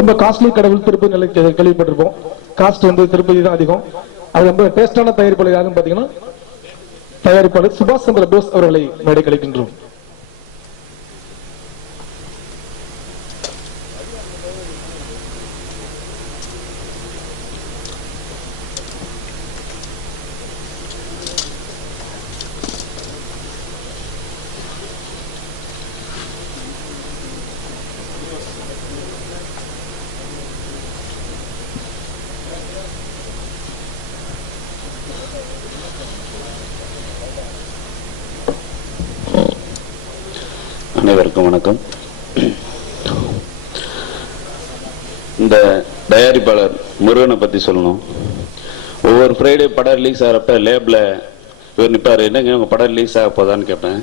ரொம்ப காஸ்ட்லி கடவுள் திருப்பதி நிலை கேள்விப்பட்டிருப்போம். காஸ்ட் வந்து திருப்பதி தான் அதிகம். அது ரொம்ப டேஸ்டான தயாரிப்பாளர் யாருன்னு பாத்தீங்கன்னா தயாரிப்பாளர் சுபாஷ் சந்திர போஸ் அவர்களை மேடை கழிக்கின்றோம். அனைவருக்கும் வணக்கம். இந்த தயாரிப்பாளர் முருகனை பத்தி சொல்லணும். ஒவ்வொரு ஃப்ரைடே படம் ரிலீஸ் ஆகிறப்ப லேப்ல இவர் நிற்பாரு. என்னங்க உங்க படம் ரிலீஸ் ஆக போதான்னு கேட்பேன்.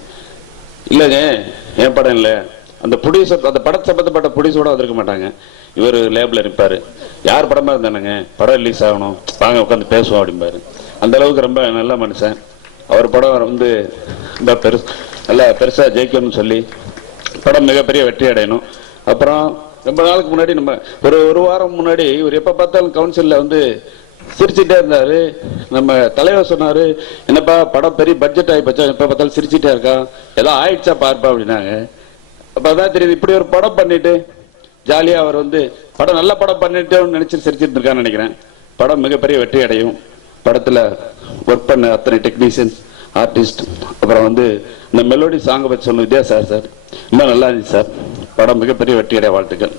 இல்லைங்க என் படம் இல்லை, அந்த ப்ரொடியூசர், அந்த படம் சம்பந்தப்பட்ட ப்ரொடியூசரோட வந்திருக்க மாட்டாங்க. இவர் லேப்ல நிற்பாரு. யார் படமா இருந்தானுங்க, படம் ரிலீஸ் ஆகணும், வாங்க உட்காந்து பேசுவோம் அப்படிம்பாரு. அந்த அளவுக்கு ரொம்ப நல்ல மனுஷன். அவர் படம் வந்து ரொம்ப நல்லா பெருசா ஜெயிக்கணும்னு சொல்லி படம் மிகப்பெரிய வெற்றி அடையணும். அப்புறம் ரொம்ப நாளுக்கு முன்னாடி நம்ம ஒரு வாரம் முன்னாடி இவர் எப்ப பார்த்தாலும் கவுன்சில்ல வந்து சிரிச்சுட்டே இருந்தாரு. நம்ம தலைவர் சொன்னாரு, என்னப்பா படம் பெரிய பட்ஜெட் ஆகி போச்சா, எப்ப பார்த்தாலும் சிரிச்சுட்டே இருக்கான், ஏதோ ஆயிடுச்சா பார்ப்பா அப்படின்னாங்க. அப்பதான் தெரியுது இப்படி ஒரு படம் பண்ணிட்டு ஜாலியா அவர் வந்து படம் நல்ல படம் பண்ணிட்டு நினைச்சு சிரிச்சுட்டு இருக்கான்னு நினைக்கிறேன். படம் மிகப்பெரிய வெற்றி அடையும். படத்துல ஒர்க் பண்ண அத்தனை டெக்னீஷியன்ஸ், ஆர்டிஸ்ட், அப்புறம் வந்து இந்த மெலோடி சாங்கை பற்றி சொன்ன வித்யா சார் ரொம்ப நல்லா இருந்துச்சு சார். படம் மிகப்பெரிய வெற்றி அடைய வாழ்த்துக்கள்.